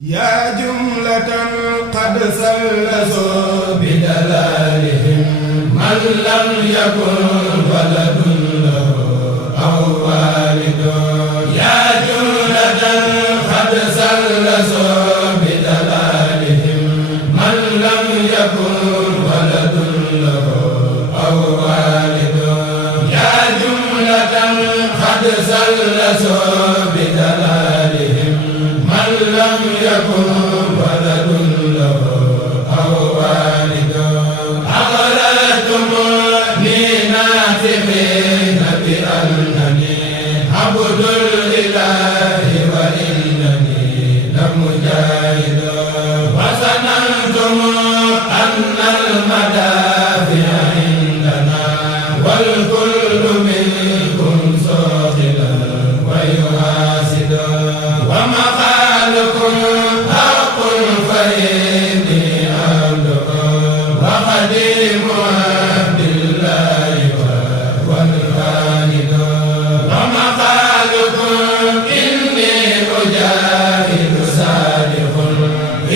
yaa jumlatan qad sallasoo bi dalaalihim man lam yakun waladun lahu aw waalidun yaa jumlatan qad sallasoo bi dalaalihim man lam yakun waladun lahu aw waalidun yaa jumlatan qad sallasoo bi dalaalihim man lam yakun waladun lahu aw waalidun aghrattumuni naatiqiina bi annani abdul ilaahi wa innani lamujahidun wa zanantum anna al-madaafi'a indana wal kullu minkum saaxilan wa yuhaasidun wa maqaalukum haqqun fa inni abduhu wa xadiimu abdillahi wal waalidun wa maqaalukum inni ujaahidu saadiqun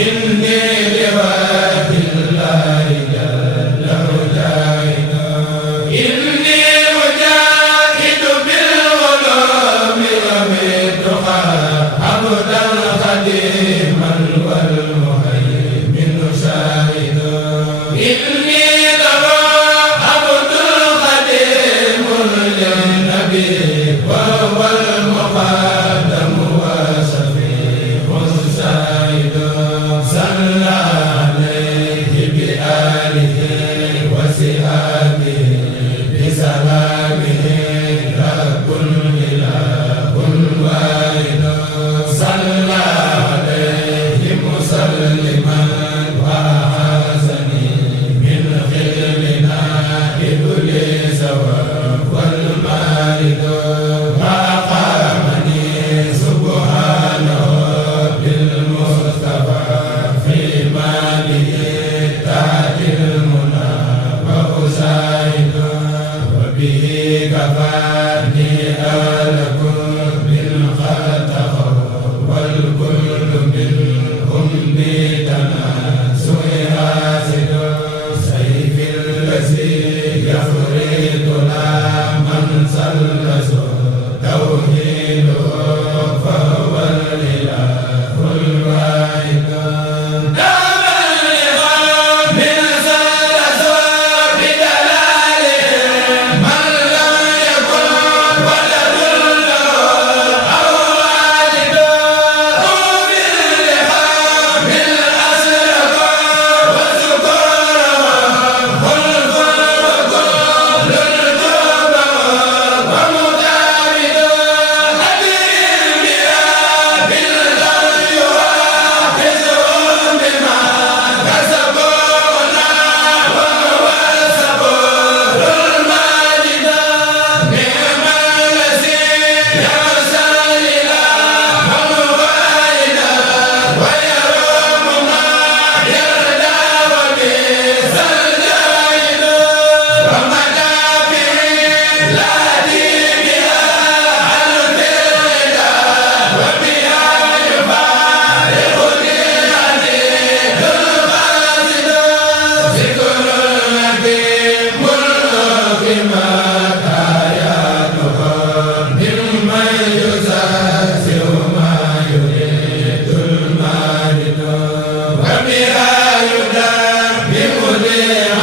inni li wajhillahi jalla mujaahidun inni ujaahidu bil ulumi wa bit-tuqaa abdan xadiiman wal muhayminu shaahidun inni lahu abdul xadiimun linnabi wa huwal muqaddamu wa shafii'un shaahidun salla alayhi bi aalihi wa sahbihi bi salaamihi rabbun ilaahun waahidun salla alayhi musalliman wa ahsani min xillina iblisa wal maaridun wa aqaamani subhaanahu bil mustafa fi maalihi taajil munaa wa usaahidun wa bihi kafaani alakum min xalaqahu wal kullu minhum bi tanaasuhi haasidun sayfil lazii yafriduna man sallasu tawhiiduhu fa huwal ilaahul waahidun min sallasu bi dalaalihim man lam yakun waladun lahu aw waalidun bil asraqa wa zukuruhum khulfun wa kullun tuubahu wa mutaabidun hadim biha bil lam yu'aakhidhum bimaa kasabu wa huwa sabuurul maajidun ni'mal lazii ya'sal ilaahan waahidan wa yarumu maa yardaa wa bi'sal jaahidun wa madaafi'i laatii bihaa al-firdaa wa bihaa yufaariquni aniidul qaasidun zikrul nabii mulki mataayatuhu mimman yuzazi'u maa yuridul maajidun wa bihaa yudammimu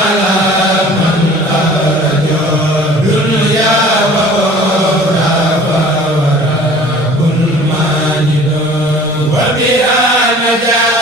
alaa man arjuu dunyaa wa uxraa fa wa rabbul maajidun wa bihaa najaa